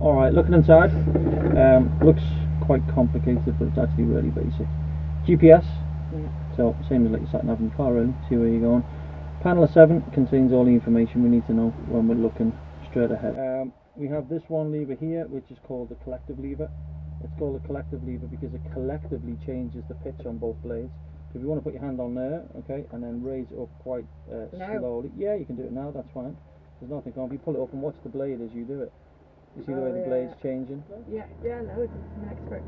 Alright, looking inside, looks quite complicated, but it's actually really basic. GPS, so same as like your sat nav in your car really, see where you're going. Panel of 7 contains all the information we need to know when we're looking straight ahead. We have this one lever here, which is called the collective lever. It's called a collective lever because it collectively changes the pitch on both blades. So if you want to put your hand on there, okay, and then raise it up quite slowly. Yeah, you can do it now, that's fine. There's nothing wrong. If you pull it up and watch the blade as you do it. You see the way the blade's changing? Yeah, no, I'm an expert.